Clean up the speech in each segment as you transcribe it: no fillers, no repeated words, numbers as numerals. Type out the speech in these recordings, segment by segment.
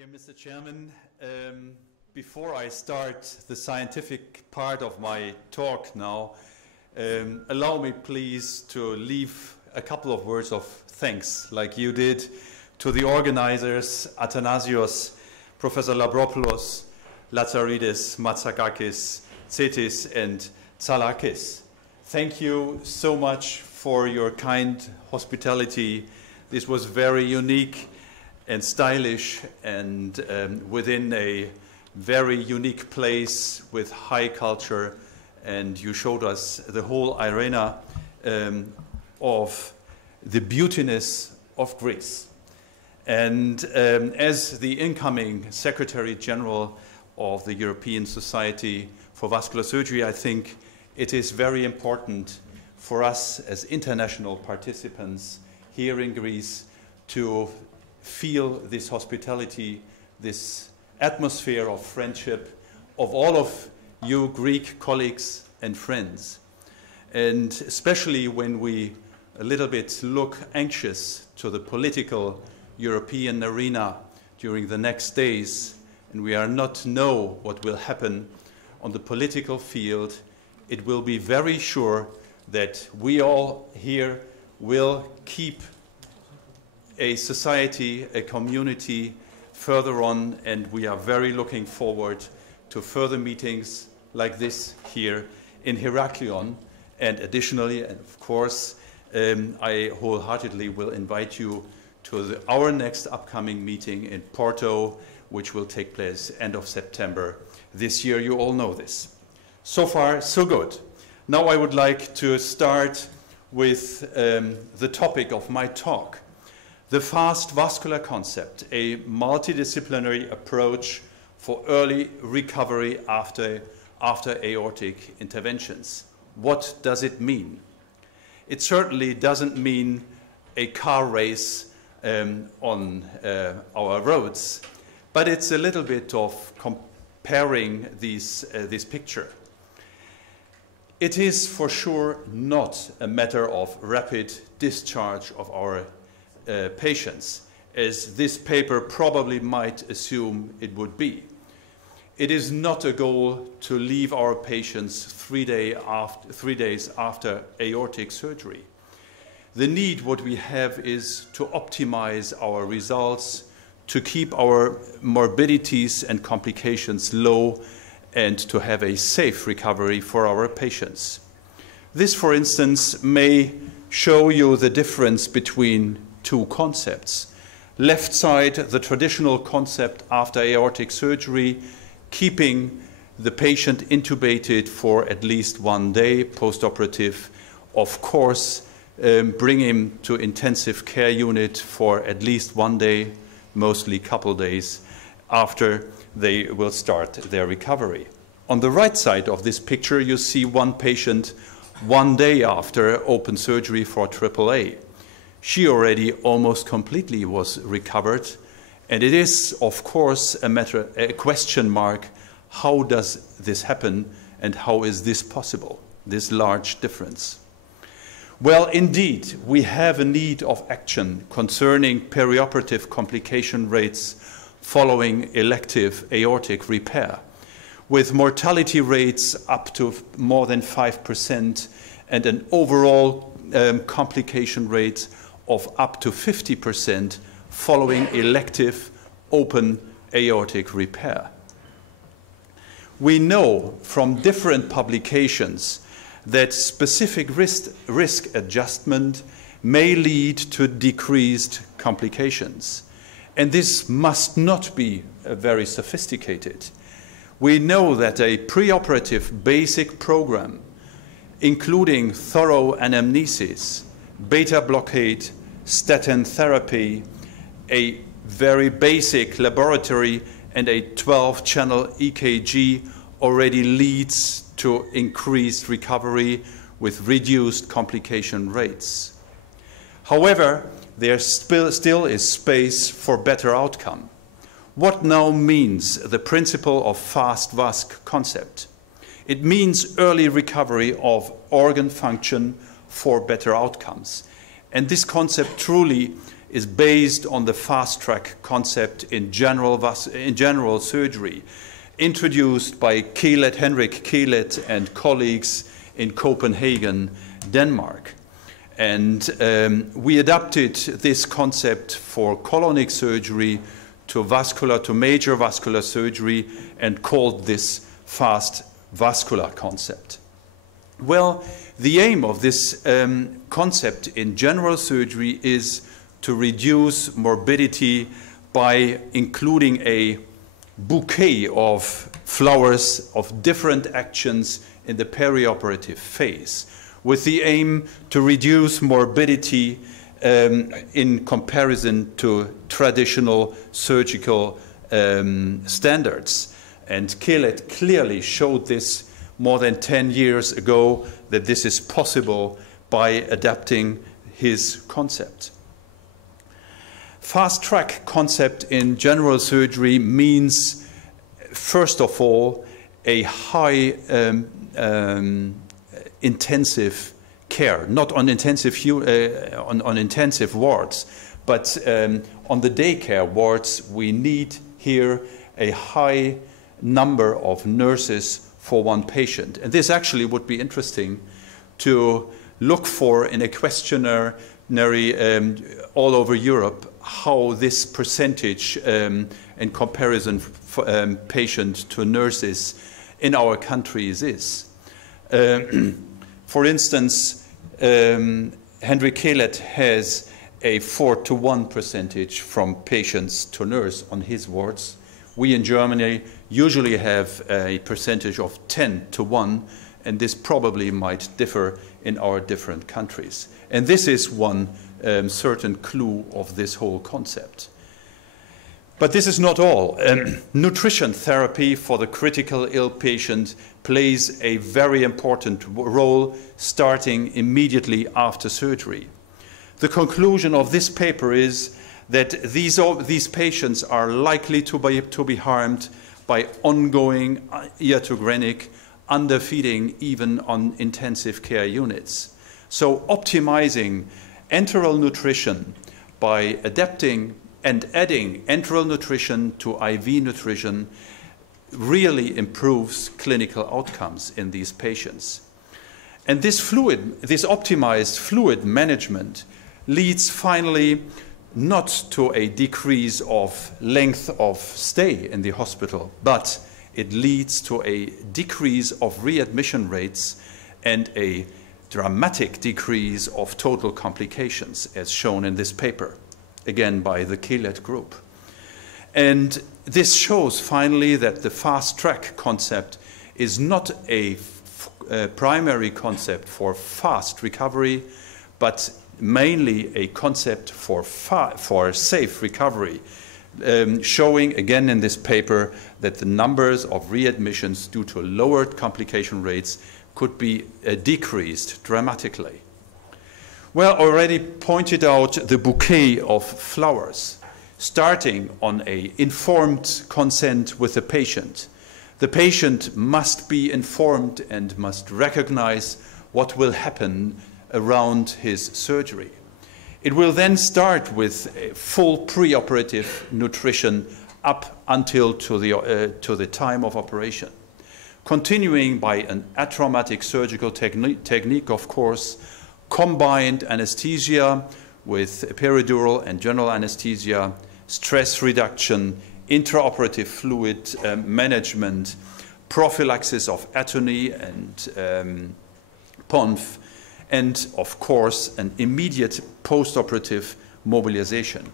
Dear Mr. Chairman, before I start the scientific part of my talk now, allow me please to leave a couple of words of thanks, like you did, to the organizers, Athanasios, Professor Labropoulos, Lazaridis, Matsakakis, Tsetis, and Tsalakis. Thank you so much for your kind hospitality. This was very unique and stylish and within a very unique place with high culture, and you showed us the whole arena of the beautiness of Greece. And as the incoming Secretary General of the European Society for Vascular Surgery, I think it is very important for us as international participants here in Greece to feel this hospitality, this atmosphere of friendship of all of you Greek colleagues and friends. And especially when we a little bit look anxious to the political European arena during the next days, and we are not know what will happen on the political field, it will be very sure that we all here will keep a society, a community further on, and we are very looking forward to further meetings like this here in Heraklion. And additionally, and of course, I wholeheartedly will invite you to our next upcoming meeting in Porto, which will take place end of September this year. You all know this. So far, so good. Now I would like to start with the topic of my talk. The fast vascular concept, a multidisciplinary approach for early recovery after aortic interventions. What does it mean? It certainly doesn't mean a car race on our roads, but it's a little bit of comparing this picture. It is for sure not a matter of rapid discharge of our patients, as this paper probably might assume it would be. It is not a goal to leave our patients 3 days after aortic surgery. The need, what we have, is to optimize our results, to keep our morbidities and complications low, and to have a safe recovery for our patients. This, for instance, may show you the difference between two concepts. Left side, the traditional concept after aortic surgery, keeping the patient intubated for at least 1 day post-operative, of course, bring him to intensive care unit for at least 1 day, mostly couple days, after they will start their recovery. On the right side of this picture, you see one patient 1 day after open surgery for AAA. She already almost completely was recovered, and it is, of course, a question mark, how does this happen and how is this possible, this large difference? Well, indeed, we have a need of action concerning perioperative complication rates following elective aortic repair, with mortality rates up to more than 5% and an overall complication rate of up to 50% following elective open aortic repair. We know from different publications that specific risk adjustment may lead to decreased complications. And this must not be very sophisticated. We know that a preoperative basic program, including thorough anamnesis, beta blockade, statin therapy, a very basic laboratory, and a 12-channel EKG already leads to increased recovery with reduced complication rates. However, there still is space for better outcome. What now means the principle of fast VASC concept? It means early recovery of organ function for better outcomes. And this concept truly is based on the fast-track concept in general surgery, introduced by Henrik Kielet and colleagues in Copenhagen, Denmark. And we adapted this concept for colonic surgery to major vascular surgery and called this fast vascular concept. Well, the aim of this concept in general surgery is to reduce morbidity by including a bouquet of flowers of different actions in the perioperative phase, with the aim to reduce morbidity in comparison to traditional surgical standards. And Kielet clearly showed this more than 10 years ago, that this is possible by adapting his concept. Fast-track concept in general surgery means, first of all, a high intensive care, not on intensive on intensive wards, but on the daycare wards. We need here a high number of nurses for one patient, and this actually would be interesting to look for in a questionnaire all over Europe, how this percentage in comparison patient to nurses in our countries is. For instance, Henrik Kielet has a 4-to-1 percentage from patients to nurse on his wards. We in Germany usually have a percentage of 10-to-1, and this probably might differ in our different countries. And this is one certain clue of this whole concept. But this is not all. Nutrition therapy for the critical ill patient plays a very important role, starting immediately after surgery. The conclusion of this paper is that these patients are likely to be harmed by ongoing iatrogenic underfeeding, even on intensive care units. So optimizing enteral nutrition by adapting and adding enteral nutrition to IV nutrition really improves clinical outcomes in these patients. And this optimized fluid management leads finally not to a decrease of length of stay in the hospital, but it leads to a decrease of readmission rates and a dramatic decrease of total complications, as shown in this paper, again by the Kielet group. And this shows finally that the fast-track concept is not a primary concept for fast recovery, but mainly a concept for safe recovery, showing again in this paper that the numbers of readmissions due to lowered complication rates could be decreased dramatically. Well, already pointed out the bouquet of flowers, starting on an informed consent with the patient. The patient must be informed and must recognize what will happen around his surgery. It will then start with full preoperative nutrition up until to the time of operation, continuing by an atraumatic surgical technique, of course, combined anesthesia with epidural and general anesthesia, stress reduction, intraoperative fluid management, prophylaxis of atony and PONF, and of course an immediate postoperative mobilization.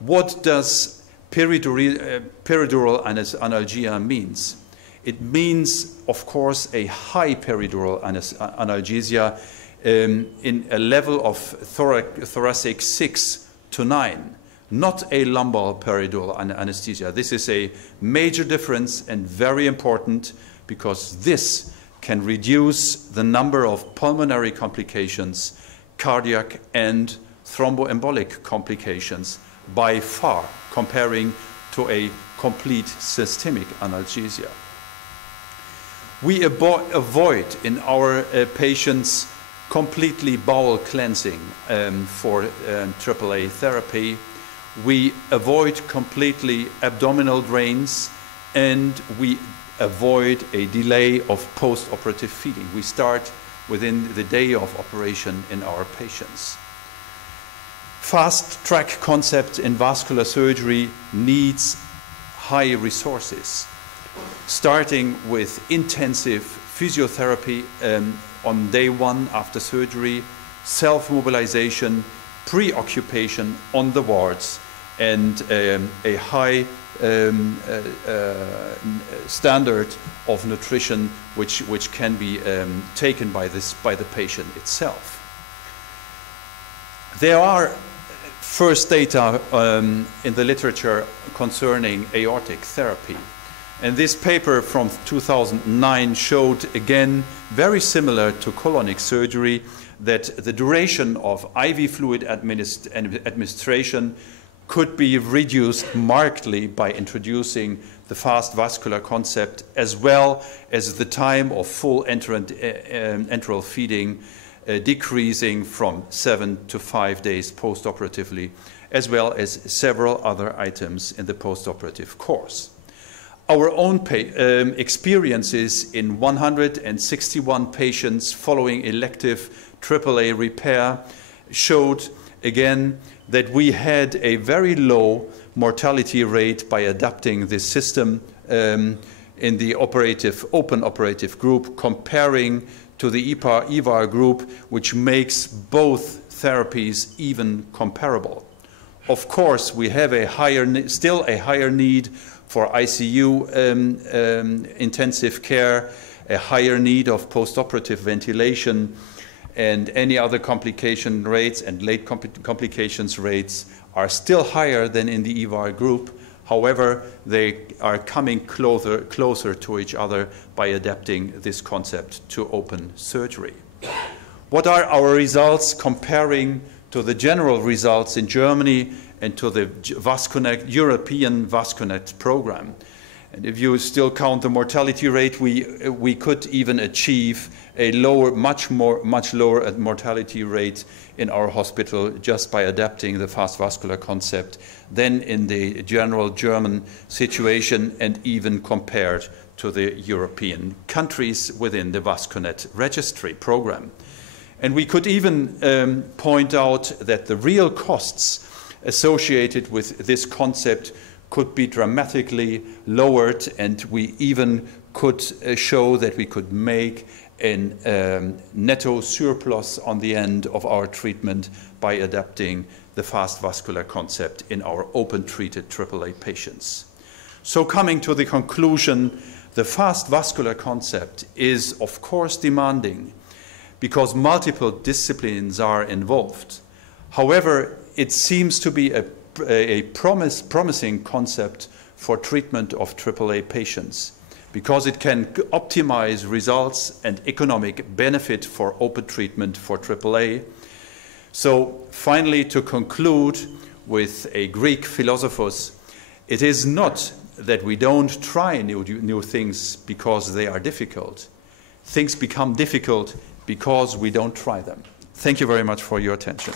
What does peridural analgesia means? It means, of course, a high peridural analgesia in a level of thoracic 6 to 9, not a lumbar peridural anesthesia. This is a major difference and very important, because this can reduce the number of pulmonary complications, cardiac and thromboembolic complications by far, comparing to a complete systemic analgesia. We avoid in our patients completely bowel cleansing for AAA therapy. We avoid completely abdominal drains, and we avoid a delay of post-operative feeding. We start within the day of operation in our patients. Fast-track concept in vascular surgery needs high resources, starting with intensive physiotherapy on day one after surgery, self-mobilization, preoccupation on the wards, and a high standard of nutrition which can be taken by the patient itself. There are first data in the literature concerning aortic therapy. And this paper from 2009 showed, again, very similar to colonic surgery, that the duration of IV fluid administration could be reduced markedly by introducing the fast vascular concept, as well as the time of full enteral feeding decreasing from 7 to 5 days post-operatively, as well as several other items in the post-operative course. Our own experiences in 161 patients following elective AAA repair showed, again, that we had a very low mortality rate by adapting this system in the open operative group, comparing to the EVAR group, which makes both therapies even comparable. Of course, we have still a higher need for ICU intensive care, a higher need of post-operative ventilation, and any other complication rates and late complications rates are still higher than in the EVAR group. However, they are coming closer to each other by adapting this concept to open surgery. What are our results comparing to the general results in Germany and to the European VasConnect program? And if you still count the mortality rate, we could even achieve a much lower mortality rate in our hospital just by adapting the fast vascular concept than in the general German situation, and even compared to the European countries within the VasConnect registry program. And we could even point out that the real costs associated with this concept could be dramatically lowered, and we even could show that we could make a netto surplus on the end of our treatment by adapting the fast vascular concept in our open-treated AAA patients. So coming to the conclusion, the fast vascular concept is, of course, demanding because multiple disciplines are involved. However, it seems to be a promising concept for treatment of AAA patients because it can optimize results and economic benefit for open treatment for AAA. So finally, to conclude with a Greek philosophus, it is not that we don't try new things because they are difficult. Things become difficult because we don't try them. Thank you very much for your attention.